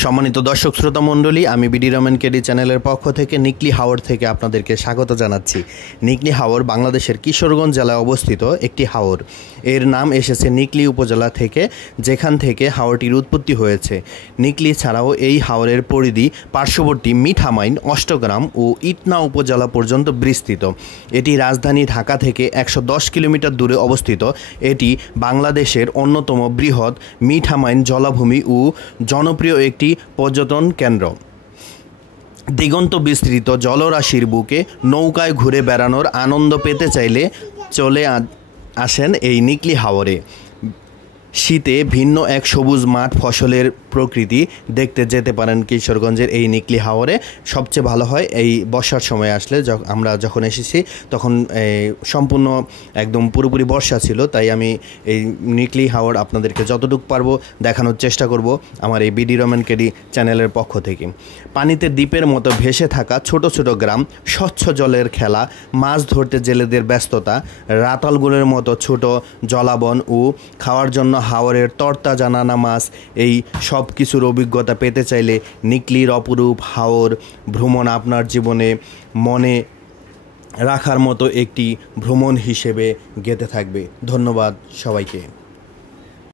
সম্মানিত দর্শক শ্রোতা মণ্ডলী, আমি বিডি রহমান কেডি চ্যানেলের পক্ষ থেকে নিকলি হাওর থেকে আপনাদেরকে স্বাগত জানাচ্ছি। নিকলি হাওর বাংলাদেশের কিশোরগঞ্জ জেলায় অবস্থিত একটি হাওর। এর নাম এসেছে নিকলি উপজেলা থেকে, যেখান থেকে হাওরটির উৎপত্তি হয়েছে। নিকলি ছাড়াও এই হাওরের পরিধি পার্শ্ববর্তী মিঠামাইন, অষ্টগ্রাম ও ইটনা উপজেলা পর্যন্ত বিস্তৃত। এটি রাজধানী ঢাকা থেকে 110 কিলোমিটার দূরে অবস্থিত। এটি বাংলাদেশের অন্যতম বৃহৎ মিঠামাইন জলাভূমি ও জনপ্রিয় একটি পর্যটন কেন্দ্র। দিগন্ত বিস্তৃত জলরাশির বুকে নৌকায় ঘুরে বেড়ানোর আনন্দ পেতে চাইলে চলে আসেন এই নিকলি হাওরে। শীতে ভিন্ন এক সবুজ মাঠ ফসলের প্রকৃতি দেখতে যেতে পারেন কিশোরগঞ্জের এই নিকলি হাওরে। সবচেয়ে ভালো হয় এই বর্ষার সময় আসলে। আমরা যখন এসেছি তখন সম্পূর্ণ একদম পুরোপুরি বর্ষা ছিল, তাই আমি এই নিকলি হাওর আপনাদেরকে যতটুকু পারবো দেখানোর চেষ্টা করব আমার এই বিডি রহমান কেডি চ্যানেলের পক্ষ থেকে। পানিতে দ্বীপের মতো ভেসে থাকা ছোট ছোট গ্রাম, স্বচ্ছ জলের খেলা, মাছ ধরতে জেলেদের ব্যস্ততা, রাতালগুলোর মতো ছোট জলাবন ও খাওয়ার জন্য হাওরের তরতাজা নানা মাছ, এই সব কিছুর অভিজ্ঞতা পেতে চাইলে নিকলির অপরূপ হাওর ভ্রমণ আপনার জীবনে মনে রাখার মতো একটি ভ্রমণ হিসেবে গেঁথে থাকবে। ধন্যবাদ সবাইকে।